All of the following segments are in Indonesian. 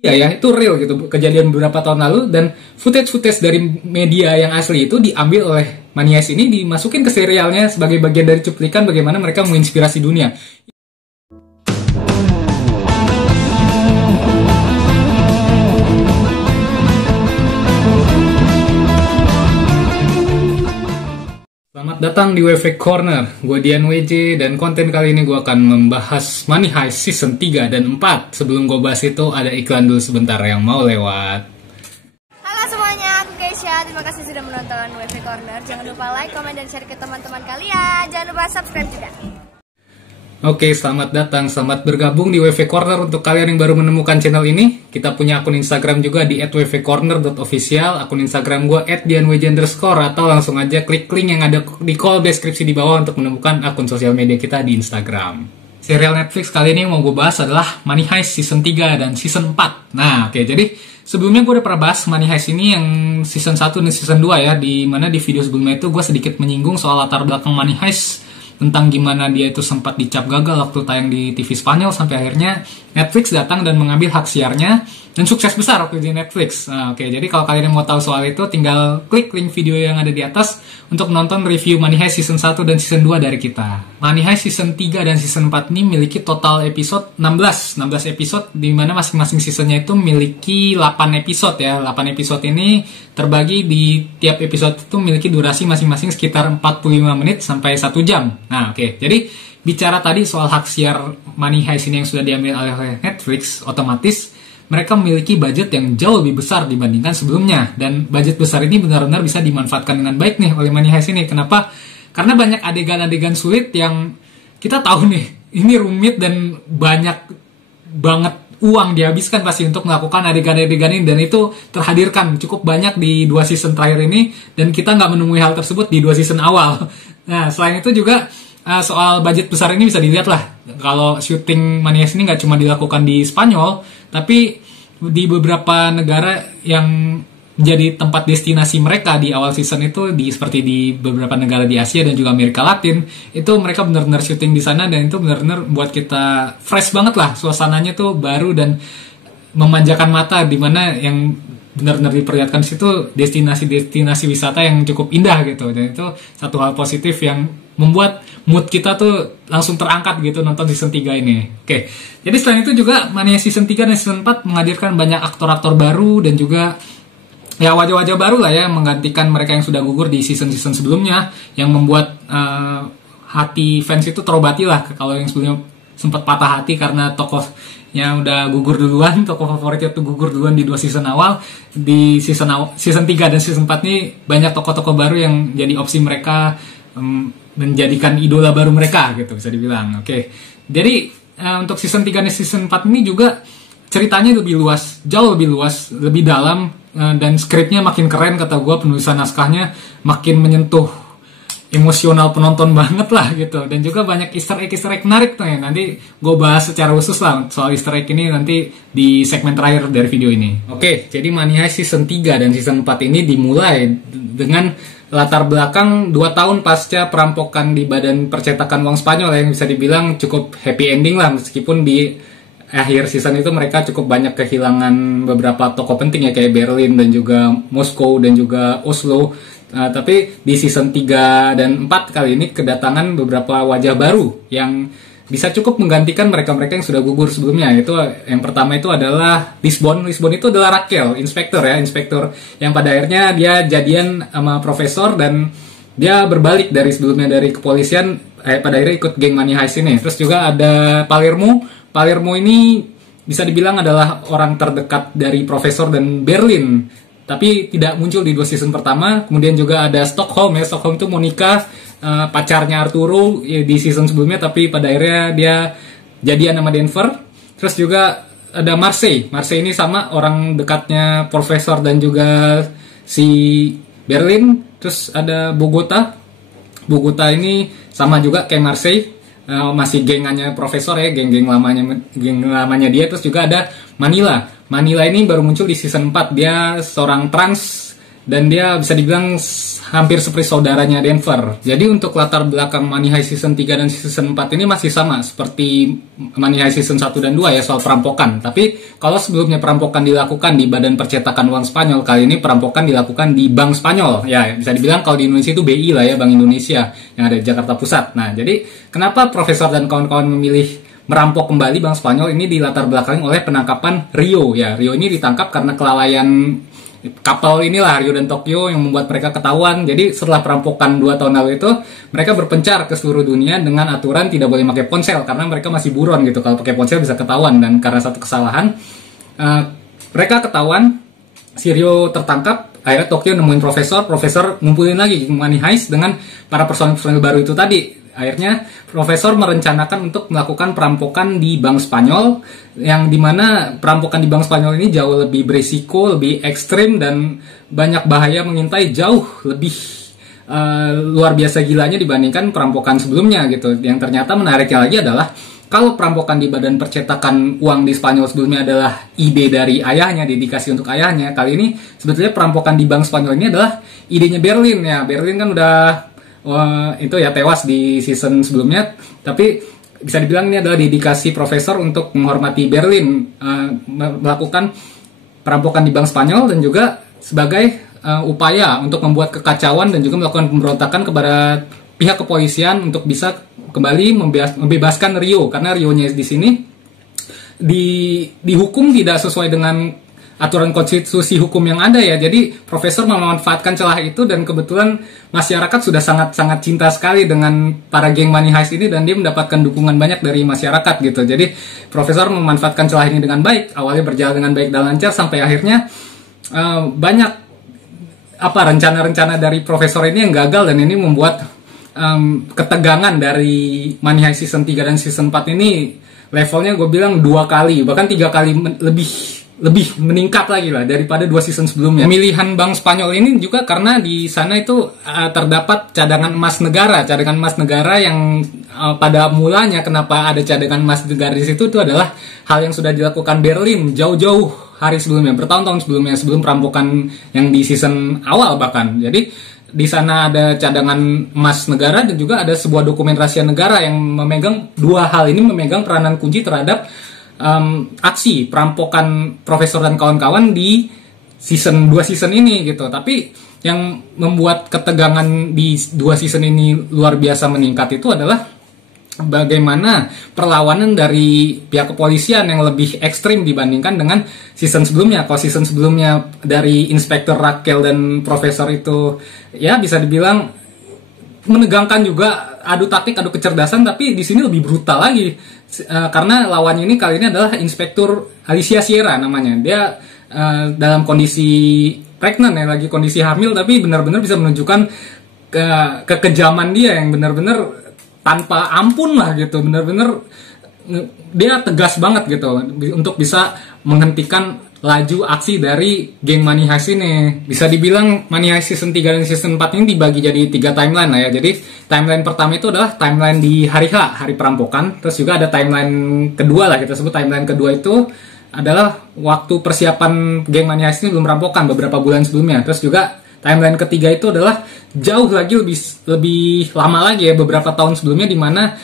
Ya ya, itu real gitu, kejadian beberapa tahun lalu, dan footage-footage dari media yang asli itu diambil oleh Money Heist ini, dimasukin ke serialnya sebagai bagian dari cuplikan bagaimana mereka menginspirasi dunia. Selamat datang di WV Corner, gue Dian WJ, dan konten kali ini gue akan membahas Money Heist Season 3 dan 4. Sebelum gue bahas itu, ada iklan dulu sebentar yang mau lewat. Halo semuanya, aku Keisha. Terima kasih sudah menonton WV Corner. Jangan lupa like, komen, dan share ke teman-teman kalian. Jangan lupa subscribe juga. Oke, selamat datang, selamat bergabung di WV Corner. Untuk kalian yang baru menemukan channel ini, kita punya akun Instagram juga di @wvcorner.official, akun Instagram gue @dianwj_, atau langsung aja klik link yang ada di kolom deskripsi di bawah untuk menemukan akun sosial media kita di Instagram. Serial Netflix kali ini yang mau gue bahas adalah Money Heist Season 3 dan Season 4. Nah, oke, jadi sebelumnya gue udah pernah bahas Money Heist ini yang Season 1 dan Season 2 ya, di mana di video sebelumnya itu gue sedikit menyinggung soal latar belakang Money Heist, tentang gimana dia itu sempat dicap gagal waktu tayang di TV Spanyol, sampai akhirnya Netflix datang dan mengambil hak siarnya, dan sukses besar waktu di Netflix. Nah, oke, jadi kalau kalian mau tahu soal itu, tinggal klik link video yang ada di atas untuk nonton review Money Heist Season 1 dan Season 2 dari kita. Money Heist Season 3 dan Season 4 ini memiliki total episode 16 episode, di mana masing-masing seasonnya itu memiliki 8 episode ya. 8 episode ini terbagi di tiap episode itu memiliki durasi masing-masing sekitar 45 menit sampai 1 jam. Nah, oke. Jadi bicara tadi soal hak siar Money Heist ini yang sudah diambil oleh Netflix, otomatis mereka memiliki budget yang jauh lebih besar dibandingkan sebelumnya. Dan budget besar ini benar-benar bisa dimanfaatkan dengan baik nih oleh Money Heist ini. Kenapa? Karena banyak adegan-adegan sulit yang kita tahu nih, ini rumit dan banyak banget uang dihabiskan pasti untuk melakukan adegan-adegan ini, dan itu terhadirkan cukup banyak di 2 season terakhir ini, dan kita nggak menemui hal tersebut di 2 season awal. Nah, selain itu juga soal budget besar ini bisa dilihat lah, kalau syuting Money Heist ini nggak cuma dilakukan di Spanyol, tapi di beberapa negara yang menjadi tempat destinasi mereka di awal season itu, seperti di beberapa negara di Asia dan juga Amerika Latin, itu mereka benar-benar syuting di sana, dan itu benar-benar buat kita fresh banget lah, suasananya tuh baru dan memanjakan mata, dimana yang benar-benar diperlihatkan situ destinasi-destinasi wisata yang cukup indah gitu, dan itu satu hal positif yang membuat mood kita tuh langsung terangkat gitu nonton season 3 ini. Oke, jadi selain itu juga Money Heist Season 3 dan Season 4 menghadirkan banyak aktor-aktor baru dan juga ya wajah-wajah baru lah ya, menggantikan mereka yang sudah gugur di season-season sebelumnya, yang membuat hati fans itu terobati lah. Kalau yang sebelumnya sempat patah hati karena tokohnya udah gugur duluan, tokoh favoritnya tuh gugur duluan di 2 season awal, di season 3 dan Season 4 ini banyak tokoh-tokoh baru yang jadi opsi mereka, menjadikan idola baru mereka gitu, bisa dibilang. Oke, jadi untuk Season 3 dan Season 4 ini juga ceritanya lebih luas, jauh lebih luas, lebih dalam, dan skripnya makin keren kata gue, penulisan naskahnya makin menyentuh emosional penonton banget lah gitu, dan juga banyak easter egg menarik tuh ya. Nanti gue bahas secara khusus lah soal easter egg ini nanti di segmen terakhir dari video ini. Oke, jadi Money Heist Season 3 dan Season 4 ini dimulai dengan latar belakang 2 tahun pasca perampokan di Badan Percetakan Uang Spanyol, yang bisa dibilang cukup happy ending lah, meskipun di akhir season itu mereka cukup banyak kehilangan beberapa tokoh penting ya, kayak Berlin dan juga Moskow dan juga Oslo. Tapi di Season 3 dan 4 kali ini kedatangan beberapa wajah baru yang bisa cukup menggantikan mereka-mereka yang sudah gugur sebelumnya. Itu yang pertama itu adalah Lisbon. Lisbon itu adalah Raquel, inspektur yang pada akhirnya dia jadian sama profesor, dan dia berbalik dari sebelumnya dari kepolisian, pada akhirnya ikut geng Money Heist ini. Terus juga ada Palermo ini bisa dibilang adalah orang terdekat dari profesor dan Berlin, tapi tidak muncul di 2 season pertama. Kemudian juga ada Stockholm ya, Stockholm itu Monica, pacarnya Arturo di season sebelumnya, tapi pada akhirnya dia jadian sama Denver. Terus juga ada Marseille ini sama orang dekatnya profesor dan juga si Berlin. Terus ada Bogota ini sama juga kayak Marseille, masih gengannya profesor ya, geng lamanya dia. Terus juga ada Manila ini baru muncul di Season 4, dia seorang trans dan dia bisa dibilang hampir seperti saudaranya Denver. Jadi untuk latar belakang Money Heist Season 3 dan Season 4 ini masih sama seperti Money Heist Season 1 dan 2 ya, soal perampokan. Tapi kalau sebelumnya perampokan dilakukan di Badan Percetakan Uang Spanyol, kali ini perampokan dilakukan di Bank Spanyol. Ya, bisa dibilang kalau di Indonesia itu BI lah ya, Bank Indonesia yang ada di Jakarta Pusat. Nah, jadi kenapa Profesor dan kawan-kawan memilih merampok kembali Bank Spanyol ini dilatar belakangi oleh penangkapan Rio ya. Rio ini ditangkap karena kelalaian kapal inilah, Rio dan Tokyo, yang membuat mereka ketahuan. Jadi setelah perampokan 2 tahun lalu itu, mereka berpencar ke seluruh dunia dengan aturan tidak boleh pakai ponsel karena mereka masih buron gitu. Kalau pakai ponsel bisa ketahuan, dan karena satu kesalahan mereka ketahuan, si Rio tertangkap. Akhirnya Tokyo nemuin Profesor ngumpulin lagi Money Heist dengan para personil baru itu tadi. Akhirnya Profesor merencanakan untuk melakukan perampokan di Bank Spanyol, yang dimana perampokan di Bank Spanyol ini jauh lebih beresiko, lebih ekstrim, dan banyak bahaya mengintai, jauh lebih luar biasa gilanya dibandingkan perampokan sebelumnya gitu. Yang ternyata menariknya lagi adalah kalau perampokan di Badan Percetakan Uang di Spanyol sebelumnya adalah ide dari ayahnya, dedikasi untuk ayahnya, kali ini sebetulnya perampokan di Bank Spanyol ini adalah idenya Berlin ya. Berlin kan udah itu ya tewas di season sebelumnya, tapi bisa dibilang ini adalah dedikasi Profesor untuk menghormati Berlin, melakukan perampokan di Bank Spanyol, dan juga sebagai upaya untuk membuat kekacauan dan juga melakukan pemberontakan kepada pihak kepolisian untuk bisa kembali membebaskan Rio, karena Rio-nya di sini dihukum tidak sesuai dengan aturan konstitusi hukum yang ada ya. Jadi Profesor memanfaatkan celah itu, dan kebetulan masyarakat sudah sangat cinta sekali dengan para geng Money Heist ini, dan dia mendapatkan dukungan banyak dari masyarakat gitu. Jadi Profesor memanfaatkan celah ini dengan baik, awalnya berjalan dengan baik dan lancar, sampai akhirnya banyak rencana-rencana dari Profesor ini yang gagal, dan ini membuat ketegangan dari Money Heist Season 3 dan Season 4 ini levelnya gue bilang 2 kali, bahkan 3 kali lebih meningkat lagi lah daripada 2 season sebelumnya. Pemilihan Bank Spanyol ini juga karena di sana itu terdapat cadangan emas negara yang pada mulanya kenapa ada cadangan emas negara di situ, itu adalah hal yang sudah dilakukan Berlin jauh-jauh hari sebelumnya, bertahun-tahun sebelumnya, sebelum perampokan yang di season awal bahkan. Jadi di sana ada cadangan emas negara, dan juga ada sebuah dokumen rahasia negara yang memegang, dua hal ini memegang peranan kunci terhadap aksi perampokan Profesor dan kawan-kawan di 2 season ini gitu. Tapi yang membuat ketegangan di 2 season ini luar biasa meningkat itu adalah bagaimana perlawanan dari pihak kepolisian yang lebih ekstrim dibandingkan dengan season sebelumnya. Kalau season sebelumnya dari Inspektur Raquel dan Profesor itu ya bisa dibilang menegangkan juga, adu taktik, adu kecerdasan, tapi di sini lebih brutal lagi karena lawannya ini kali ini adalah Inspektur Alicia Sierra namanya. Dia dalam kondisi pregnant ya, lagi kondisi hamil, tapi benar-benar bisa menunjukkan kekejaman dia yang benar-benar tanpa ampun lah gitu. Benar-benar dia tegas banget gitu untuk bisa menghentikan laju aksi dari geng Money Heist ini. Bisa dibilang Money Heist Season 3 dan Season 4 ini dibagi jadi 3 timeline lah ya. Jadi timeline pertama itu adalah timeline di hari H, hari perampokan. Terus juga ada timeline kedua lah, kita sebut timeline kedua itu adalah waktu persiapan geng Money Heist ini belum perampokan beberapa bulan sebelumnya. Terus juga timeline ketiga itu adalah jauh lagi lebih lama lagi ya, beberapa tahun sebelumnya, di mana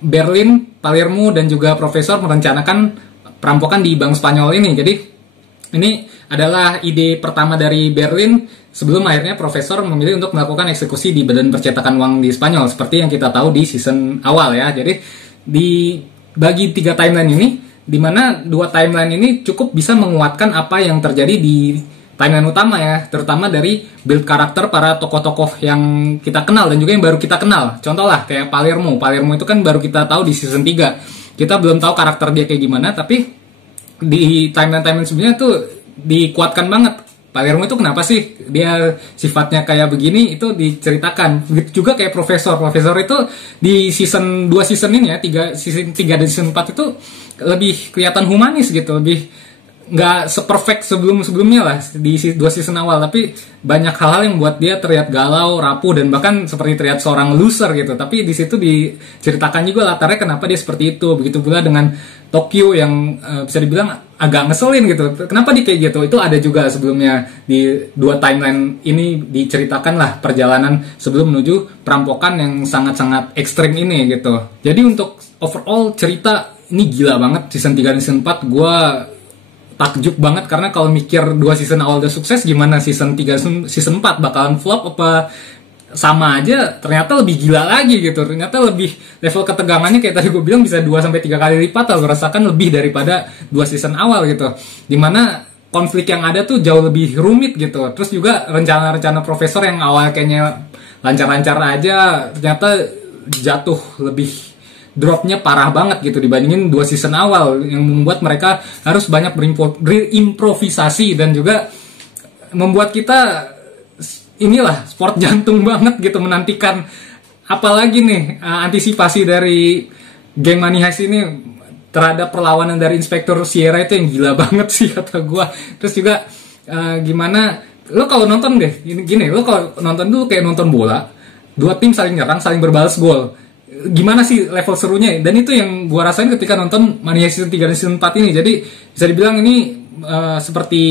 Berlin, Palermo, dan juga Profesor merencanakan perampokan di Bank Spanyol ini. Jadi ini adalah ide pertama dari Berlin sebelum akhirnya Profesor memilih untuk melakukan eksekusi di Badan Percetakan Uang di Spanyol, seperti yang kita tahu di season awal ya. Jadi dibagi 3 timeline ini, di mana 2 timeline ini cukup bisa menguatkan apa yang terjadi di timeline utama ya, terutama dari build karakter para tokoh-tokoh yang kita kenal dan juga yang baru kita kenal. Contoh lah kayak Palermo itu kan baru kita tahu di season 3. Kita belum tahu karakter dia kayak gimana, tapi di timeline sebelumnya tuh dikuatkan banget. Palermo itu kenapa sih dia sifatnya kayak begini, itu diceritakan. Begitu juga kayak Profesor itu di season 2 season ini ya, season 3 dan season 4 itu lebih kelihatan humanis gitu, lebih nggak seperfect sebelumnya lah di 2 season awal, tapi banyak hal-hal yang buat dia terlihat galau, rapuh, dan bahkan seperti terlihat seorang loser gitu. Tapi di situ diceritakan juga latarnya kenapa dia seperti itu. Begitu pula dengan Tokyo yang bisa dibilang agak ngeselin gitu. Kenapa di kayak gitu? Itu ada juga sebelumnya di 2 timeline ini diceritakan lah perjalanan sebelum menuju perampokan yang sangat-sangat ekstrim ini gitu. Jadi untuk overall cerita ini gila banget season 3 dan season 4. Gue takjub banget karena kalau mikir 2 season awal udah sukses, gimana season 3 season 4 bakalan flop apa sama aja, ternyata lebih gila lagi gitu. Ternyata lebih level ketegangannya kayak tadi gue bilang bisa 2-3 kali lipat atau rasakan lebih daripada 2 season awal gitu. Dimana konflik yang ada tuh jauh lebih rumit gitu. Terus juga rencana-rencana profesor yang awal kayaknya lancar-lancar aja, ternyata jatuh lebih dropnya parah banget gitu dibandingin 2 season awal yang membuat mereka harus banyak berimprovisasi dan juga membuat kita inilah sport jantung banget gitu menantikan apalagi nih antisipasi dari geng Money Heist ini terhadap perlawanan dari Inspektur Sierra itu yang gila banget sih kata gue. Terus juga gimana lo kalau nonton deh gini lo kalau nonton dulu kayak nonton bola, 2 tim saling nyerang saling berbalas gol, gimana sih level serunya. Dan itu yang gue rasain ketika nonton Money Heist season 3 dan season 4 ini. Jadi bisa dibilang ini seperti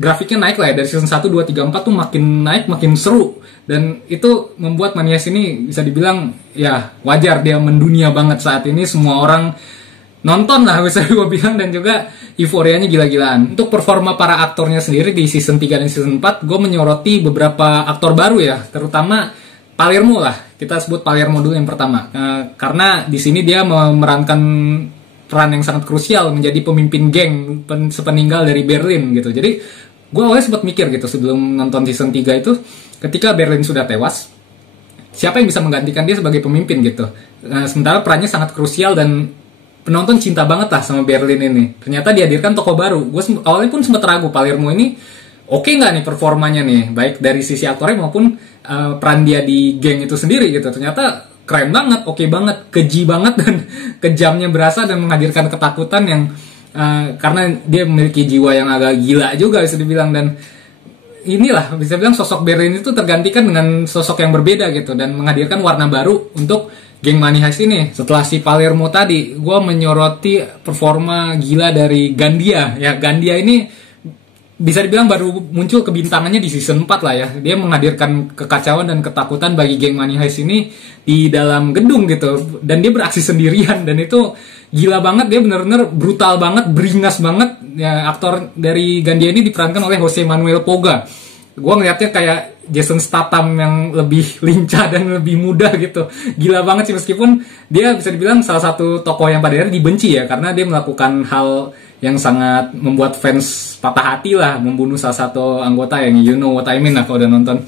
grafiknya naik lah ya, dari season 1, 2, 3, 4 tuh makin naik, makin seru. Dan itu membuat Money Heist ini bisa dibilang ya wajar dia mendunia banget saat ini. Semua orang nonton lah bisa gue bilang, dan juga euforianya gila-gilaan. Untuk performa para aktornya sendiri di season 3 dan season 4, gue menyoroti beberapa aktor baru ya, terutama Palermo lah. Kita sebut Palermo dulu yang pertama. Karena di sini dia memerankan peran yang sangat krusial menjadi pemimpin geng sepeninggal dari Berlin gitu. Jadi gue awalnya sempat mikir gitu sebelum nonton season 3 itu, ketika Berlin sudah tewas, siapa yang bisa menggantikan dia sebagai pemimpin gitu. Sementara perannya sangat krusial dan penonton cinta banget lah sama Berlin ini. Ternyata dihadirkan tokoh baru. Gue awalnya pun sempat ragu Palermo ini oke nggak nih performanya nih, baik dari sisi aktornya maupun peran dia di geng itu sendiri gitu. Ternyata keren banget, oke banget, keji banget, dan kejamnya berasa dan menghadirkan ketakutan yang karena dia memiliki jiwa yang agak gila juga bisa dibilang. Dan inilah bisa bilang sosok Berlin itu tergantikan dengan sosok yang berbeda gitu, dan menghadirkan warna baru untuk geng Money Heist ini. Setelah si Palermo tadi, gue menyoroti performa gila dari Gandia. Ya, Gandia ini bisa dibilang baru muncul kebintangannya di season 4 lah ya. Dia menghadirkan kekacauan dan ketakutan bagi geng Money Heist ini di dalam gedung gitu. Dan dia beraksi sendirian, dan itu gila banget. Dia benar-benar brutal banget, beringas banget. Ya, aktor dari Gandia ini diperankan oleh Jose Manuel Poga. Gue ngeliatnya kayak Jason Statham yang lebih lincah dan lebih muda gitu. Gila banget sih, meskipun dia bisa dibilang salah satu tokoh yang pada akhirnya dibenci ya, karena dia melakukan hal yang sangat membuat fans patah hati lah, membunuh salah satu anggota yang you know what I mean lah kalau udah nonton.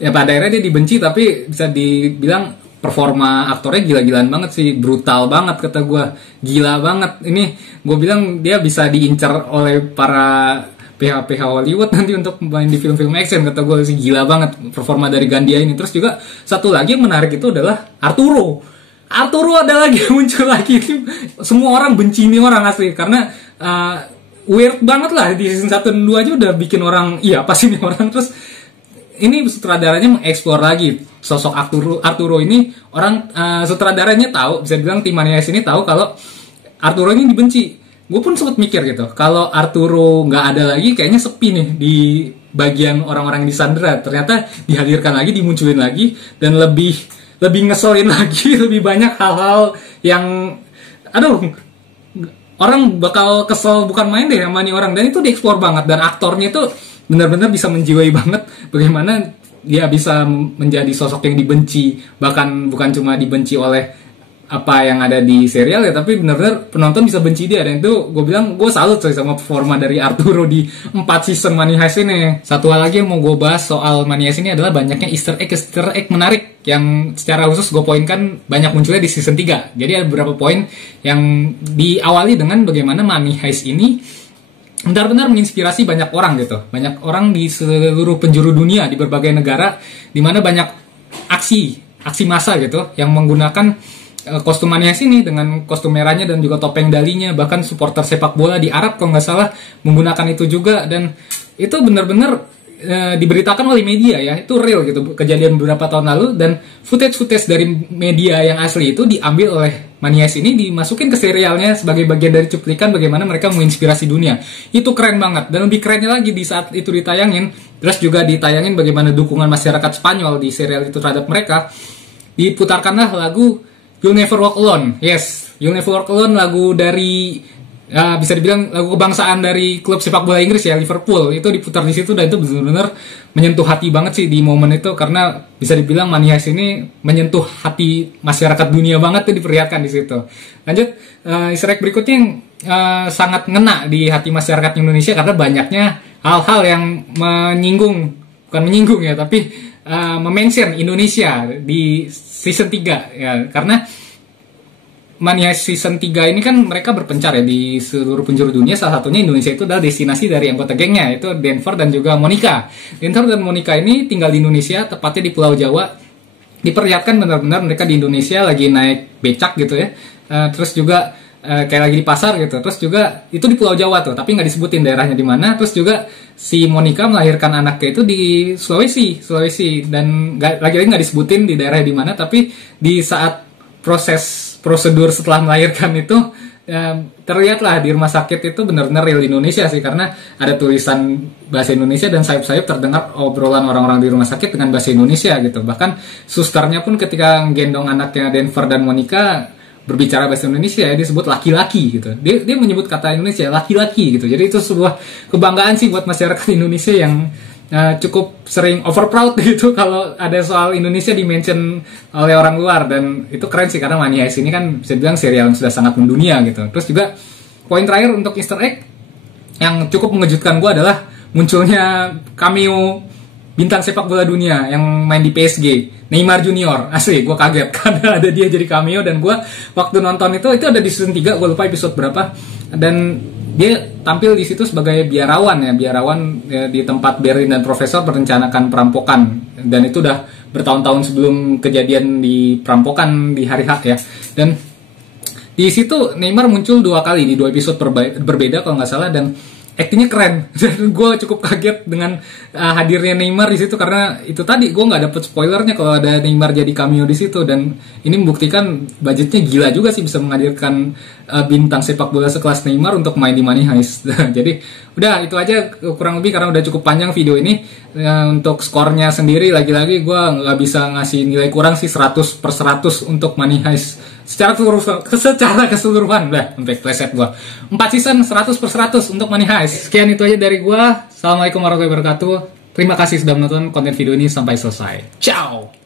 Ya pada akhirnya dia dibenci, tapi bisa dibilang performa aktornya gila-gilaan banget sih, brutal banget kata gue, gila banget. Ini gue bilang dia bisa diincar oleh para PH-PH Hollywood nanti untuk main di film-film action, kata gue sih gila banget performa dari Gandia ini. Terus juga satu lagi yang menarik itu adalah Arturo ada lagi yang muncul lagi. Semua orang benci ini orang asli, karena weird banget lah di season 1 dan 2 aja udah bikin orang iya apa sih ini orang. Terus ini sutradaranya mengeksplor lagi sosok Arturo ini. Orang sutradaranya tahu, bisa bilang tim Money Heist ini tahu kalau Arturo ini dibenci. Gue pun sempat mikir gitu, kalau Arturo nggak ada lagi kayaknya sepi nih di bagian orang-orang yang disandera. Ternyata dihadirkan lagi, dimunculin lagi, dan lebih ngeselin lagi, lebih banyak hal-hal yang orang bakal kesel bukan main deh sama nih orang. Dan itu dieksplor banget, dan aktornya itu benar-benar bisa menjiwai banget bagaimana dia bisa menjadi sosok yang dibenci, bahkan bukan cuma dibenci oleh apa yang ada di serial ya, tapi benar-benar penonton bisa benci dia. Dan itu gue bilang gue salut sama performa dari Arturo di 4 season Money Heist ini. Satu hal lagi yang mau gue bahas soal Money Heist ini adalah banyaknya Easter egg menarik yang secara khusus gue poinkan banyak munculnya di season 3. Jadi ada beberapa poin yang diawali dengan bagaimana Money Heist ini benar-benar menginspirasi banyak orang gitu. Banyak orang di seluruh penjuru dunia, di berbagai negara, di mana banyak aksi massa gitu yang menggunakan kostum Money Heist ini dengan kostum merahnya dan juga topeng dalinya. Bahkan supporter sepak bola di Arab kalau nggak salah menggunakan itu juga. Dan itu benar-benar diberitakan oleh media ya, itu real gitu, kejadian beberapa tahun lalu, dan footage dari media yang asli itu diambil oleh Money Heist ini, dimasukin ke serialnya sebagai bagian dari cuplikan bagaimana mereka menginspirasi dunia. Itu keren banget, dan lebih kerennya lagi di saat itu ditayangin, terus juga ditayangin bagaimana dukungan masyarakat Spanyol di serial itu terhadap mereka. Diputarkanlah lagu You'll Never Walk Alone. Yes, You'll Never Walk Alone, lagu dari bisa dibilang lagu kebangsaan dari klub sepak bola Inggris ya, Liverpool. Itu diputar di situ, dan itu benar-benar menyentuh hati banget sih di momen itu, karena bisa dibilang Money Heist ini menyentuh hati masyarakat dunia banget tuh, diperlihatkan di situ. Lanjut, Easter egg berikutnya yang sangat ngena di hati masyarakat Indonesia karena banyaknya hal-hal yang bukan menyinggung ya, tapi memention Indonesia di season 3 ya, karena Money Heist season 3 ini kan mereka berpencar ya di seluruh penjuru dunia. Salah satunya Indonesia itu adalah destinasi dari anggota gengnya, yaitu Denver dan juga Monica. Denver dan Monica ini tinggal di Indonesia, tepatnya di Pulau Jawa. Diperlihatkan benar-benar mereka di Indonesia lagi naik becak gitu ya, terus juga kayak lagi di pasar gitu. Terus juga itu di Pulau Jawa tuh, tapi nggak disebutin daerahnya di mana. Terus juga si Monica melahirkan anaknya itu di Sulawesi, dan lagi-lagi nggak disebutin di daerah di mana. Tapi di saat prosedur setelah melahirkan itu, terlihatlah di rumah sakit itu benar-benar real Indonesia sih, karena ada tulisan bahasa Indonesia dan sayup-sayup terdengar obrolan orang-orang di rumah sakit dengan bahasa Indonesia gitu. Bahkan susternya pun ketika gendong anaknya Denver dan Monica berbicara bahasa Indonesia ya, disebut laki-laki gitu. Dia menyebut kata Indonesia laki-laki gitu. Jadi itu sebuah kebanggaan sih buat masyarakat Indonesia yang cukup sering overproud gitu kalau ada soal Indonesia di-mention oleh orang luar. Dan itu keren sih, karena Money Heist ini kan bisa bilang serial yang sudah sangat mendunia gitu. Terus juga poin terakhir untuk Easter egg yang cukup mengejutkan gue adalah munculnya cameo bintang sepak bola dunia yang main di PSG, Neymar Junior. Asli gue kaget karena ada dia jadi cameo, dan gue waktu nonton itu ada di season 3, gue lupa episode berapa, dan dia tampil di situ sebagai biarawan ya, di tempat Berlin dan Profesor merencanakan perampokan, dan itu udah bertahun-tahun sebelum kejadian di perampokan di hari H ya. Dan di situ Neymar muncul 2 kali di 2 episode berbeda kalau nggak salah, dan aktingnya keren. Dan gue cukup kaget dengan hadirnya Neymar di situ, karena itu tadi gue nggak dapet spoilernya kalau ada Neymar jadi cameo di situ. Dan ini membuktikan budgetnya gila juga sih, bisa menghadirkan bintang sepak bola sekelas Neymar untuk main di Money Heist. Jadi udah itu aja kurang lebih, karena udah cukup panjang video ini. Untuk skornya sendiri lagi-lagi gue nggak bisa ngasih nilai kurang sih, 100/100 untuk Money Heist secara keseluruhan. Udah sampai pleset gue 4 season 100/100 untuk Money Heist. Sekian itu aja dari gue. Assalamualaikum warahmatullahi wabarakatuh. Terima kasih sudah menonton konten video ini sampai selesai. Ciao.